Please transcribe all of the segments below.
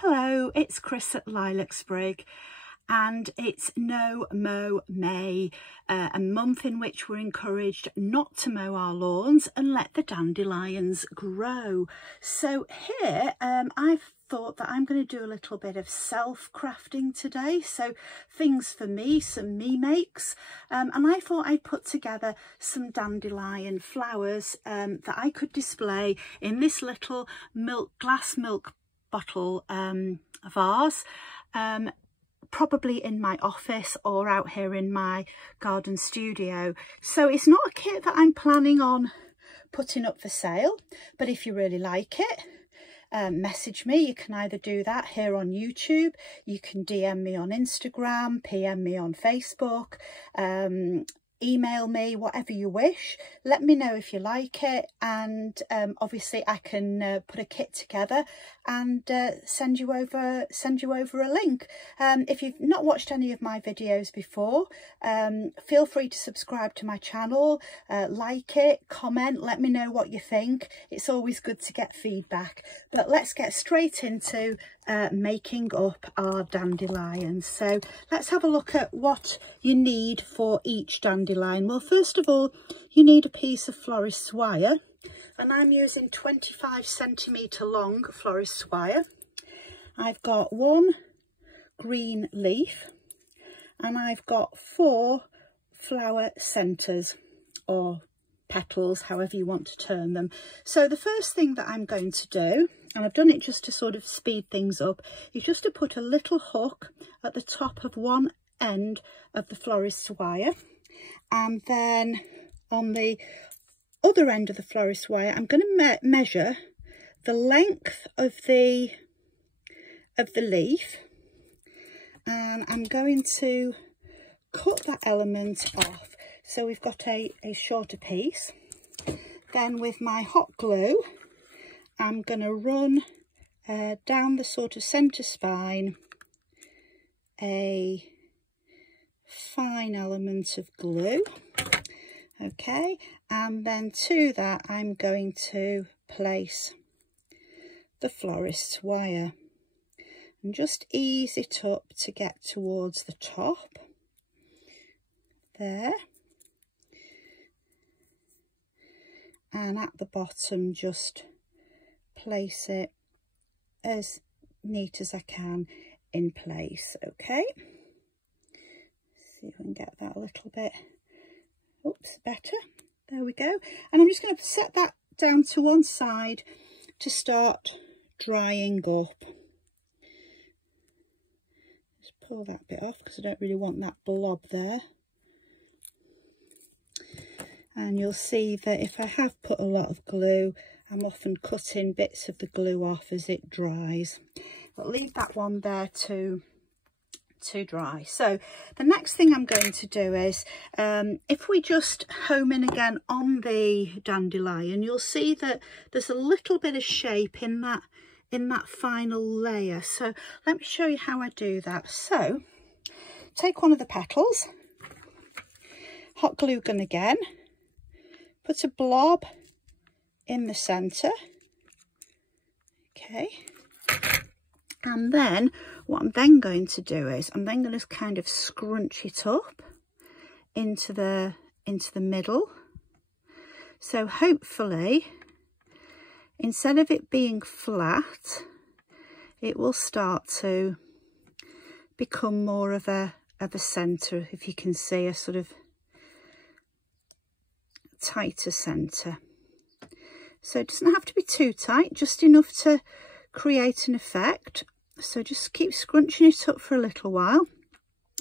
Hello, it's Chris at Lilac Sprig, and it's No Mow May, a month in which we're encouraged not to mow our lawns and let the dandelions grow. So here I've thought that I'm going to do a little bit of self-crafting today, so things for me, some me makes, and I thought I'd put together some dandelion flowers that I could display in this little glass milk bottle vase, probably in my office or out here in my garden studio. So it's not a kit that I'm planning on putting up for sale, but if you really like it, message me. You can either do that here on YouTube, you can DM me on Instagram, PM me on Facebook, email me, whatever you wish. Let me know if you like it, and obviously I can put a kit together and send you over a link. If you've not watched any of my videos before, feel free to subscribe to my channel, like it, comment, let me know what you think. It's always good to get feedback. But let's get straight into making up our dandelions. So let's have a look at what you need for each dandelion. Well, first of all, you need a piece of florist's wire, and I'm using 25cm long florist's wire. I've got one green leaf, and I've got 4 flower centres or petals, however you want to term them. So the first thing that I'm going to do, and I've done it just to sort of speed things up, is just to put a little hook at the top of one end of the florist's wire, and then on the other end of the florist's wire I'm going to measure the length of the leaf, and I'm going to cut that element off so we've got a shorter piece. Then with my hot glue I'm going to run down the sort of centre spine a fine element of glue. Okay, and then to that I'm going to place the florist's wire and just ease it up to get towards the top there, and at the bottom just place it as neat as I can in place. Okay, see if we can get that a little bit, oops, better, there we go. And I'm just going to set that down to one side to start drying up. Just pull that bit off because I don't really want that blob there. And you'll see that if I have put a lot of glue, I'm often cutting bits of the glue off as it dries. But leave that one there to dry. So the next thing I'm going to do is, if we just home in again on the dandelion, you'll see that there's a little bit of shape in that final layer. So let me show you how I do that. So take one of the petals, hot glue gun again, put a blob in the centre, okay, and then what I'm then going to do is I'm then going to kind of scrunch it up into the middle. So hopefully, instead of it being flat, it will start to become more of a centre, if you can see, a sort of tighter centre. So it doesn't have to be too tight, just enough to create an effect. So just keep scrunching it up for a little while,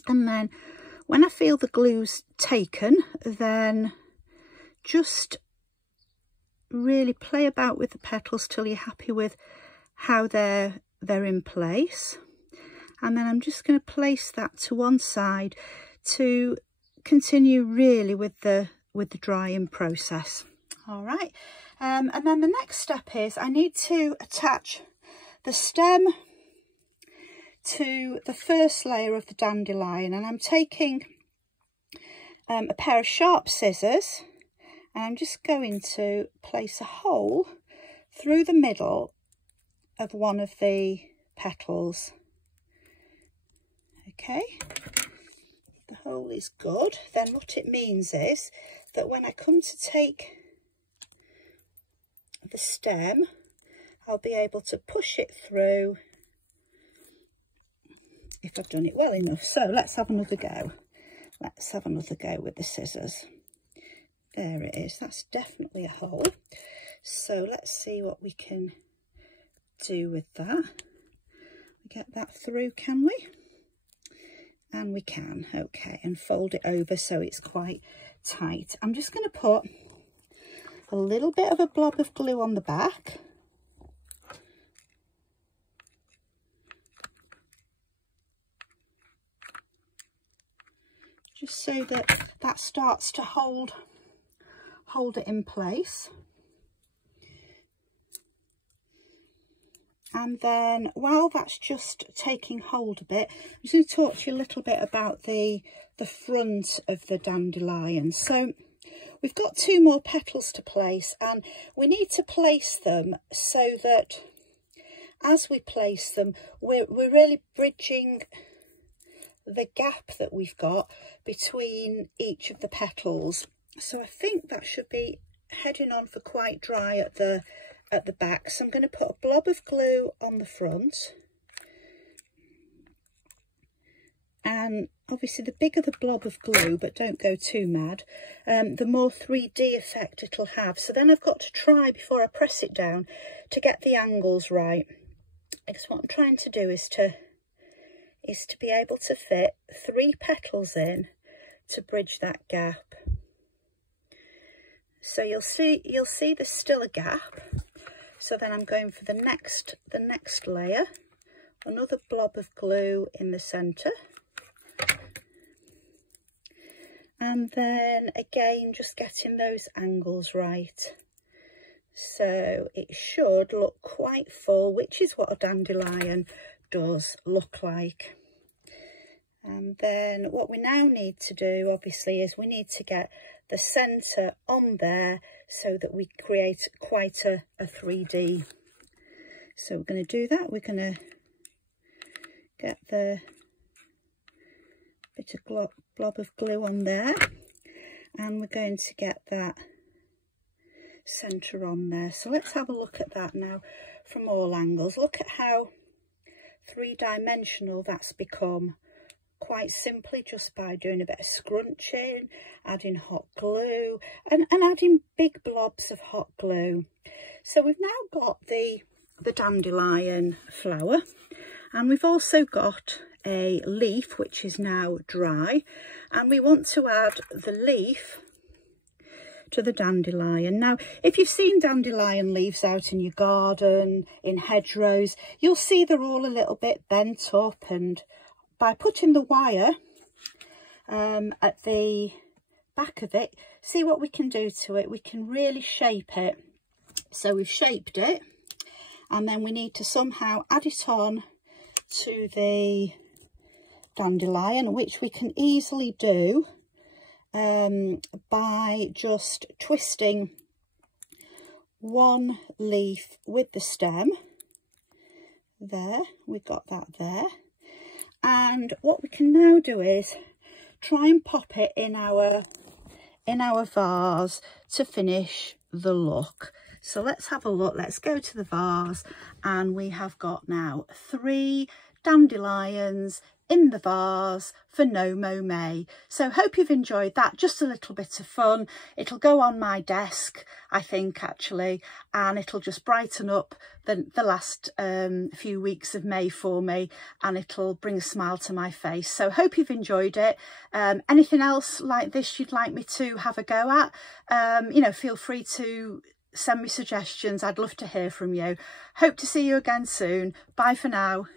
and then when I feel the glue's taken, then just really play about with the petals till you're happy with how they're in place. And then I'm just going to place that to one side to continue really with the drying process. All right, and then the next step is I need to attach the stem to the first layer of the dandelion, and I'm taking a pair of sharp scissors, and I'm just going to place a hole through the middle of one of the petals. Okay, the hole is good. Then what it means is that when I come to take the stem, I'll be able to push it through if I've done it well enough. So let's have another go. Let's have another go with the scissors. There it is. That's definitely a hole. So let's see what we can do with that. We get that through, can we? And we can. Okay, and fold it over so it's quite tight. I'm just going to put a little bit of a blob of glue on the back. Just so that that starts to hold it in place. And then while that's just taking hold a bit, I'm just going to talk to you a little bit about the front of the dandelion. So we've got 2 more petals to place, and we need to place them so that as we place them, we're really bridging the gap that we've got between each of the petals. So I think that should be heading on for quite dry at the back. So I'm going to put a blob of glue on the front, and obviously the bigger the blob of glue, but don't go too mad, the more 3D effect it'll have. So then I've got to try before I press it down to get the angles right, because what I'm trying to do is to be able to fit 3 petals in to bridge that gap. So you'll see there's still a gap. So then I'm going for the next layer, another blob of glue in the centre, and then again just getting those angles right. So it should look quite full, which is what a dandelion does look like. And then what we now need to do, obviously, is we need to get the centre on there so that we create quite a 3D. So we're going to do that. We're going to get the bit of blob of glue on there, and we're going to get that centre on there. So let's have a look at that now from all angles. Look at how 3-dimensional that's become, quite simply just by doing a bit of scrunching, adding hot glue and adding big blobs of hot glue. So we've now got the dandelion flower, and we've also got a leaf which is now dry, and we want to add the leaf to the dandelion. Now, if you've seen dandelion leaves out in your garden, in hedgerows, you'll see they're all a little bit bent up, and by putting the wire at the back of it, see what we can do to it. We can really shape it. So we've shaped it, and then we need to somehow add it on to the dandelion, which we can easily do by just twisting one leaf with the stem. There, we've got that there. And what we can now do is try and pop it in our vase to finish the look. So let's have a look. Let's go to the vase, and we have got now 3 dandelions in the vase for No Mow May. So hope you've enjoyed that. Just a little bit of fun. It'll go on my desk, I think, actually, and it'll just brighten up the last few weeks of May for me, and it'll bring a smile to my face. So hope you've enjoyed it. Anything else like this you'd like me to have a go at, you know, feel free to send me suggestions. I'd love to hear from you. Hope to see you again soon. Bye for now.